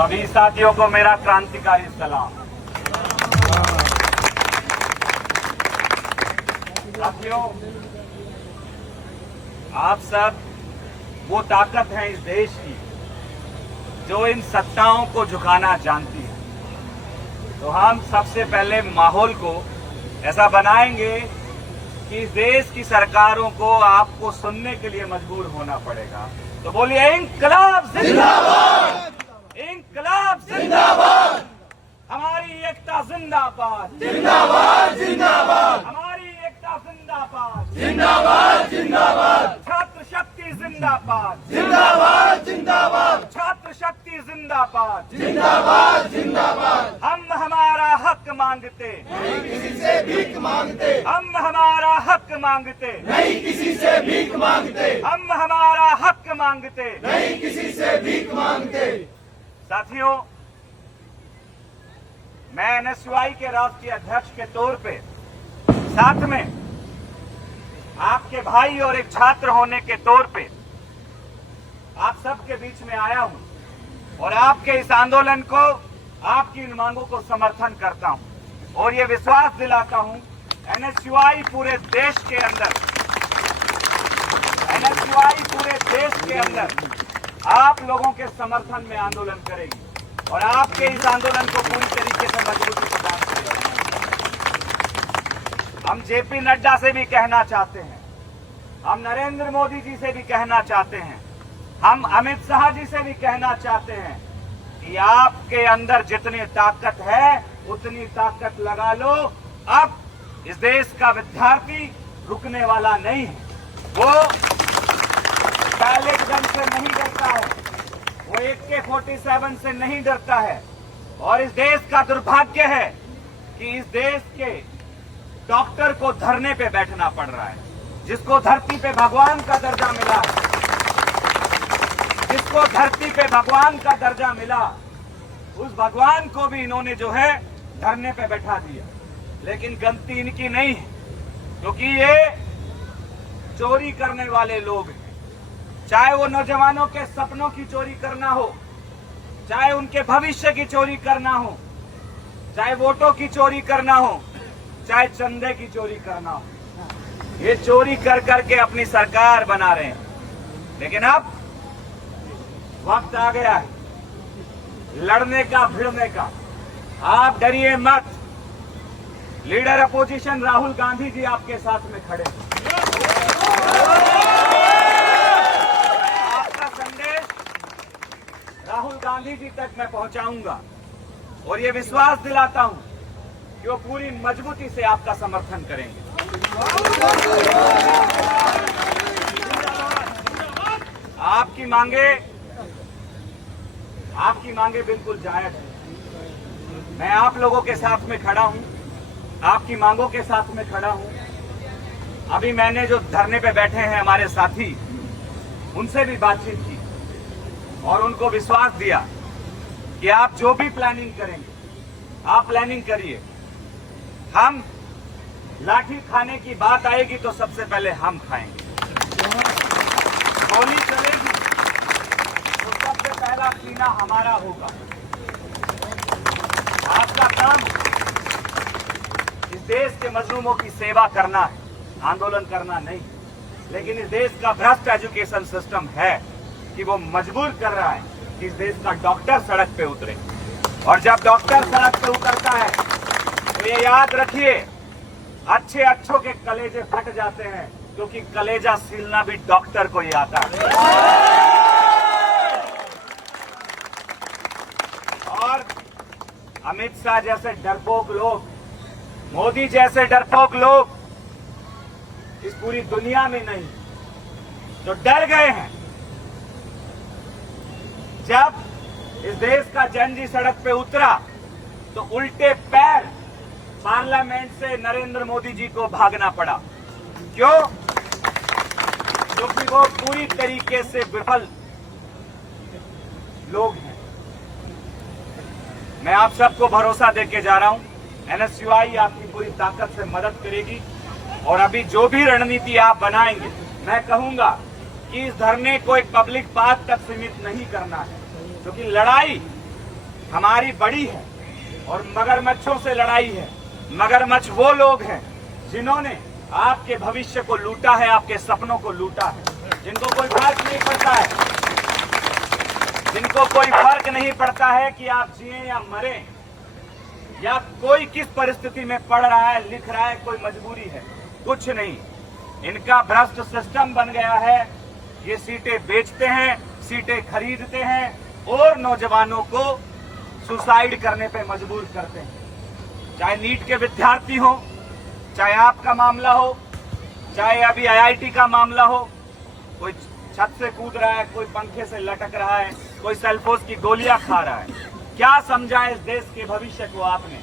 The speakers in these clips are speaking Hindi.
सभी साथियों को मेरा क्रांतिकारी सलाम। साथियों, आप सब वो ताकत है इस देश की जो इन सत्ताओं को झुकाना जानती है। तो हम सबसे पहले माहौल को ऐसा बनाएंगे कि इस देश की सरकारों को आपको सुनने के लिए मजबूर होना पड़ेगा। तो बोलिए इंकलाब जिंदाबाद, इंकलाब जिंदाबाद, हमारी एकता जिंदाबाद, जिंदाबाद जिंदाबाद, हमारी एकता जिंदाबाद, जिंदाबाद जिंदाबाद, छात्र शक्ति जिंदाबाद, जिंदाबाद जिंदाबाद, छात्र शक्ति जिंदाबाद, जिंदाबाद जिंदाबाद। हम हमारा हक मांगते, नहीं किसी से भीख मांगते, हम हमारा हक मांगते, नहीं किसी से भीख मांगते, हम हमारा हक मांगते। नहीं किसी से भीख मांगते। साथियों, मैं एनएसयूआई के राष्ट्रीय अध्यक्ष के तौर पे साथ में आपके भाई और एक छात्र होने के तौर पे आप सबके बीच में आया हूं और आपके इस आंदोलन को, आपकी इन मांगों को समर्थन करता हूं और ये विश्वास दिलाता हूं एनएसयूआई पूरे देश के अंदर, एनएसयूआई पूरे देश के अंदर आप लोगों के समर्थन में आंदोलन करेगी और आपके इस आंदोलन को पूरी तरीके से मजबूती प्रदान करेगी। हम जेपी नड्डा से भी कहना चाहते हैं, हम नरेंद्र मोदी जी से भी कहना चाहते हैं, हम अमित शाह जी से भी कहना चाहते हैं कि आपके अंदर जितनी ताकत है उतनी ताकत लगा लो। अब इस देश का विद्यार्थी रुकने वाला नहीं है। वो बैलेट गन से नहीं डरता है, वो AK-47 से नहीं डरता है। और इस देश का दुर्भाग्य है कि इस देश के डॉक्टर को धरने पे बैठना पड़ रहा है, जिसको धरती पे भगवान का दर्जा मिला है, जिसको धरती पे भगवान का दर्जा मिला, उस भगवान को भी इन्होंने जो है धरने पे बैठा दिया। लेकिन गलती इनकी नहीं है, क्योंकि ये चोरी करने वाले लोग हैं। चाहे वो नौजवानों के सपनों की चोरी करना हो, चाहे उनके भविष्य की चोरी करना हो, चाहे वोटों की चोरी करना हो, चाहे चंदे की चोरी करना हो, ये चोरी कर करके अपनी सरकार बना रहे हैं। लेकिन अब वक्त आ गया है लड़ने का, भिड़ने का। आप डरिए मत। लीडर अपोजिशन राहुल गांधी जी आपके साथ में खड़े हैं। आपका संदेश राहुल गांधी जी तक मैं पहुंचाऊंगा और ये विश्वास दिलाता हूं कि वो पूरी मजबूती से आपका समर्थन करेंगे। आपकी मांगे बिल्कुल जायज है। मैं आप लोगों के साथ में खड़ा हूं, आपकी मांगों के साथ में खड़ा हूं। अभी मैंने जो धरने पे बैठे हैं हमारे साथी, उनसे भी बातचीत की और उनको विश्वास दिया कि आप जो भी प्लानिंग करेंगे, आप प्लानिंग करिए। हम लाठी खाने की बात आएगी तो सबसे पहले हम खाएंगे। गोली चलेगी तो सबसे पहला सीना हमारा होगा। आपका काम इस देश के मजलूमों की सेवा करना है, आंदोलन करना नहीं। लेकिन इस देश का भ्रष्ट एजुकेशन सिस्टम है कि वो मजबूर कर रहा है कि इस देश का डॉक्टर सड़क पे उतरे। और जब डॉक्टर सड़क पे उतरता है तो ये याद रखिए, अच्छे अच्छों के कलेजे फट जाते हैं, क्योंकि कलेजा सीलना भी डॉक्टर को ही आता है। और अमित शाह जैसे डरपोक लोग, मोदी जैसे डरपोक लोग इस पूरी दुनिया में नहीं, जो डर गए हैं। जब इस देश का जनजी सड़क पे उतरा तो उल्टे पैर पार्लियामेंट से नरेंद्र मोदी जी को भागना पड़ा। क्यों? क्योंकि वो पूरी तरीके से विफल लोग हैं। मैं आप सबको भरोसा देके जा रहा हूं, एनएसयूआई आपकी पूरी ताकत से मदद करेगी। और अभी जो भी रणनीति आप बनाएंगे, मैं कहूंगा कि इस धरने को एक पब्लिक पार्क तक सीमित नहीं करना है, क्योंकि लड़ाई हमारी बड़ी है और मगरमच्छों से लड़ाई है। मगरमच्छ वो लोग हैं जिन्होंने आपके भविष्य को लूटा है, आपके सपनों को लूटा है, जिनको कोई फर्क नहीं पड़ता है, जिनको कोई फर्क नहीं पड़ता है कि आप जिए या मरे, या कोई किस परिस्थिति में पढ़ रहा है, लिख रहा है, कोई मजबूरी है, कुछ नहीं। इनका भ्रष्ट सिस्टम बन गया है। ये सीटें बेचते हैं, सीटें खरीदते हैं और नौजवानों को सुसाइड करने पे मजबूर करते हैं। चाहे नीट के विद्यार्थी हो, चाहे आपका मामला हो, चाहे अभी आईआईटी का मामला हो, कोई छत से कूद रहा है, कोई पंखे से लटक रहा है, कोई सेल्फोस की गोलियां खा रहा है। क्या समझा इस देश के भविष्य को आपने?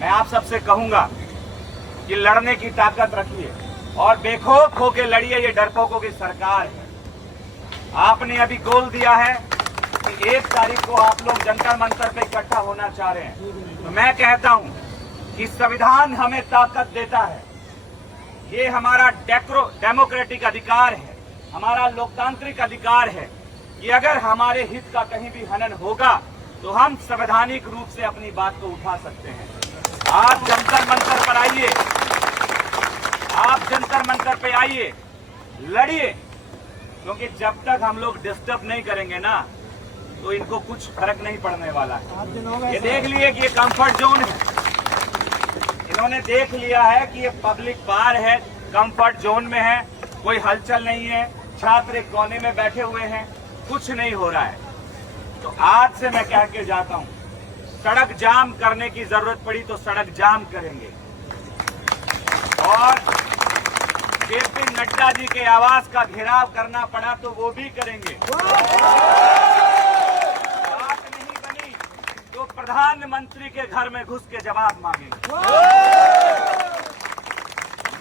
मैं आप सबसे कहूंगा कि लड़ने की ताकत रखिए और बेखौफ होकर लड़िए। ये डरपोकों की सरकार है। आपने अभी गोल दिया है कि 1 तारीख को आप लोग जंतर मंतर पे इकट्ठा होना चाह रहे हैं। तो मैं कहता हूं कि संविधान हमें ताकत देता है। ये हमारा डेमोक्रेटिक अधिकार है, हमारा लोकतांत्रिक अधिकार है कि अगर हमारे हित का कहीं भी हनन होगा तो हम संवैधानिक रूप से अपनी बात को उठा सकते हैं। आप जंतर मंतर पर आइए, आप जंतर मंतर पे आइए, लड़िए, क्योंकि जब तक हम लोग डिस्टर्ब नहीं करेंगे ना तो इनको कुछ फर्क नहीं पड़ने वाला है। ये देख लिए कि ये कंफर्ट जोन है। इन्होंने देख लिया है कि ये पब्लिक बार है, कंफर्ट जोन में है, कोई हलचल नहीं है, छात्र एक कोने में बैठे हुए हैं, कुछ नहीं हो रहा है। तो आज से मैं कह के जाता हूं, सड़क जाम करने की जरूरत पड़ी तो सड़क जाम करेंगे और जेपी नड्डा जी के आवास का घेराव करना पड़ा तो वो भी करेंगे। बात नहीं बनी तो प्रधानमंत्री के घर में घुस के जवाब मांगेंगे।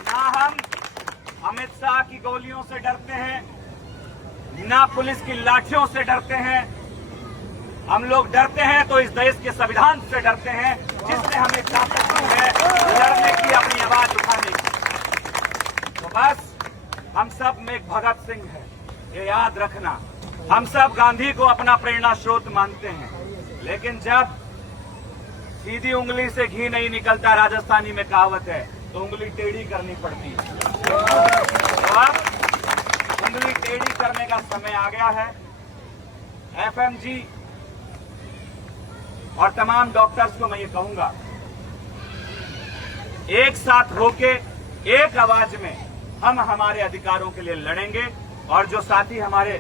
ना हम अमित शाह की गोलियों से डरते हैं, ना पुलिस की लाठियों से डरते हैं। हम लोग डरते हैं तो इस देश के संविधान से डरते हैं, जिसने हमें ताकत दी है लड़ने की, अपनी आवाज उठाने की। तो बस हम सब में एक भगत सिंह है, ये याद रखना। हम सब गांधी को अपना प्रेरणा स्रोत मानते हैं, लेकिन जब सीधी उंगली से घी नहीं निकलता, राजस्थानी में कहावत है, तो उंगली टेढ़ी करनी पड़ती है। तो अब उंगली टेढ़ी करने का समय आ गया है। एफएमजी और तमाम डॉक्टर्स को मैं ये कहूंगा, एक साथ होके एक आवाज में हम हमारे अधिकारों के लिए लड़ेंगे। और जो साथी हमारे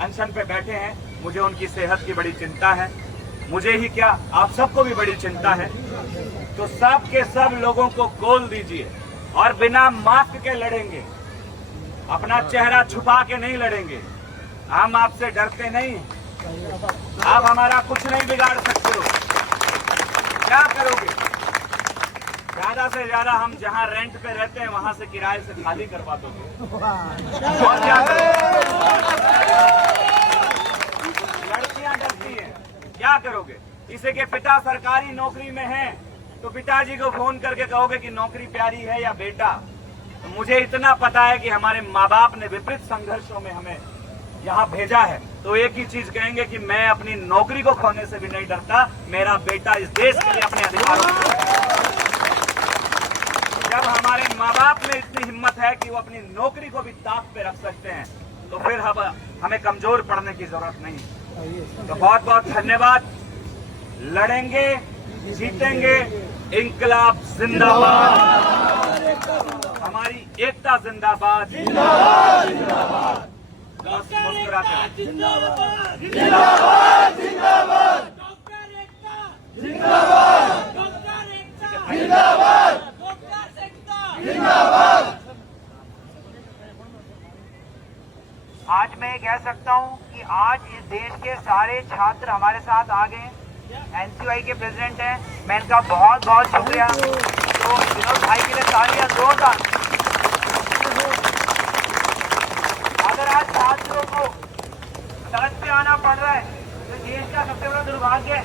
अनशन पे बैठे हैं, मुझे उनकी सेहत की बड़ी चिंता है, मुझे ही क्या आप सबको भी बड़ी चिंता है। तो सब के सब लोगों को गोल दीजिए और बिना मास्क के लड़ेंगे, अपना चेहरा छुपा के नहीं लड़ेंगे। हम आपसे डरते नहीं, आप हमारा कुछ नहीं बिगाड़ सकते हो। क्या करोगे? ज्यादा से ज्यादा हम जहां रेंट पे रहते हैं वहां से किराए से खाली करवा दोगे। और क्या करोगे? लड़कियां डरती हैं, क्या करोगे? किसी के पिता सरकारी नौकरी में हैं तो पिताजी को फोन करके कहोगे कि नौकरी प्यारी है या बेटा? तो मुझे इतना पता है कि हमारे माँ बाप ने विपरीत संघर्षों में हमें यहाँ भेजा है, तो एक ही चीज कहेंगे कि मैं अपनी नौकरी को खोने से भी नहीं डरता, मेरा बेटा इस देश के लिए अपने अधिकारों को। जब हमारे माँ बाप में इतनी हिम्मत है कि वो अपनी नौकरी को भी ताक पे रख सकते हैं, तो फिर हमें कमजोर पड़ने की जरूरत नहीं। तो बहुत बहुत धन्यवाद। लड़ेंगे, जीतेंगे, इंकलाब जिंदाबाद, हमारी एकता जिंदाबाद, जिंदाबाद। जिंदाबाद जिंदाबाद जिंदाबाद जिंदाबाद जिंदाबाद जिंदाबाद। आज मैं कह सकता हूं कि आज इस देश के सारे छात्र हमारे साथ आ गए। एनसीयूआई के प्रेसिडेंट हैं, मैं इनका बहुत बहुत शुक्रिया। तो विनोद भाई के लिए तालियां जोरदार। अगर आज छात्रों को सड़क पे आना पड़ रहा है तो देश का सबसे बड़ा दुर्भाग्य है।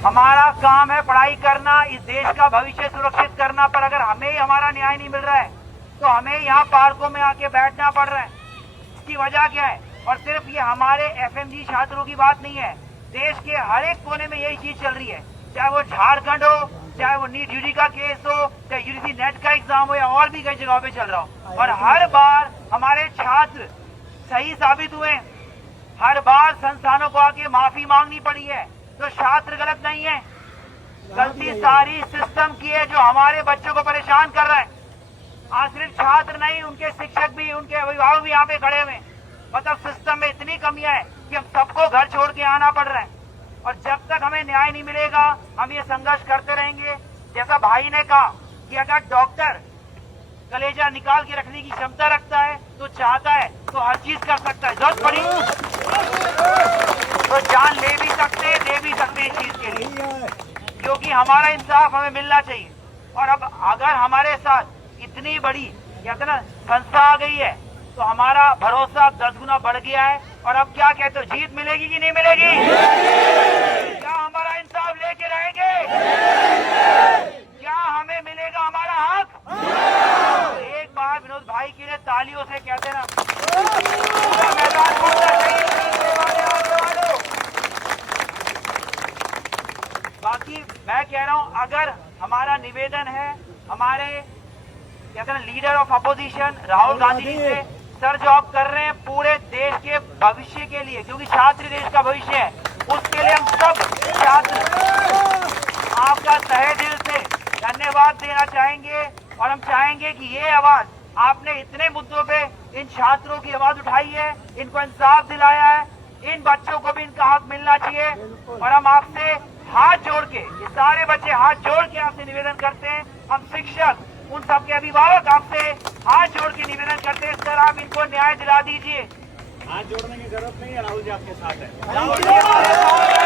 हमारा काम है पढ़ाई करना, इस देश का भविष्य सुरक्षित करना, पर अगर हमें ही हमारा न्याय नहीं मिल रहा है तो हमें यहाँ पार्कों में आके बैठना पड़ रहा है। इसकी वजह क्या है? और सिर्फ ये हमारे एफएमजी छात्रों की बात नहीं है, देश के हर एक कोने में यही चीज चल रही है, चाहे वो झारखंड हो, चाहे वो नीट यूजी का केस हो, चाहे यूजी नेट का एग्जाम हो, या और भी कई जगहों पे चल रहा हो। और हर बार हमारे छात्र सही साबित हुए, हर बार संस्थानों को आके माफी मांगनी पड़ी है। तो छात्र गलत नहीं है, गलती सारी सिस्टम की है जो हमारे बच्चों को परेशान कर रहा है। आज सिर्फ छात्र नहीं, उनके शिक्षक भी, उनके अभिभावक भी यहाँ पे खड़े हुए। मतलब सिस्टम में इतनी कमियां है कि हम सबको घर छोड़ के आना पड़ रहा है। और जब तक हमें न्याय नहीं मिलेगा हम ये संघर्ष करते रहेंगे। जैसा भाई ने कहा कि अगर डॉक्टर कलेजा निकाल के रखने की क्षमता रखता है, तो चाहता है तो हर चीज कर सकता है। जरूरत पड़ी तो जान ले भी सकते इस चीज के लिए, क्योंकि हमारा इंसाफ हमें मिलना चाहिए। और अब अगर हमारे साथ इतनी बड़ी कहते ना संस्था आ गई है, तो हमारा भरोसा 10 गुना बढ़ गया है। और अब क्या कहते हो, जीत मिलेगी कि नहीं मिलेगी? क्या हमारा इंसाफ लेके रहेंगे? क्या हमें मिलेगा हमारा हक? एक बार विनोद भाई के लिए तालियों से कहते ना, पूरा मैदान घूमना चाहिए। बाकी मैं कह रहा हूं, अगर हमारा निवेदन है हमारे कहते हैं leader of opposition Rahul Gandhi ji से, सर जो आप कर रहे हैं पूरे देश के भविष्य के लिए, क्योंकि छात्र देश का भविष्य है, उसके लिए हम सब छात्र आपका तहे दिल से धन्यवाद देना चाहेंगे। और हम चाहेंगे कि ये आवाज, आपने इतने मुद्दों पे इन छात्रों की आवाज उठाई है, इनको इंसाफ दिलाया है, इन बच्चों को भी इनका हक मिलना चाहिए। और हम आपसे हाथ जोड़ के, ये सारे बच्चे हाथ जोड़ के आपसे निवेदन करते हैं, हम शिक्षक, उन सबके अभिभावक आपसे हाथ जोड़ के निवेदन करते हैं, सर आप इनको न्याय दिला दीजिए। हाथ जोड़ने की जरूरत नहीं है, राहुल जी आपके साथ है। राहुल जी हमारे साथ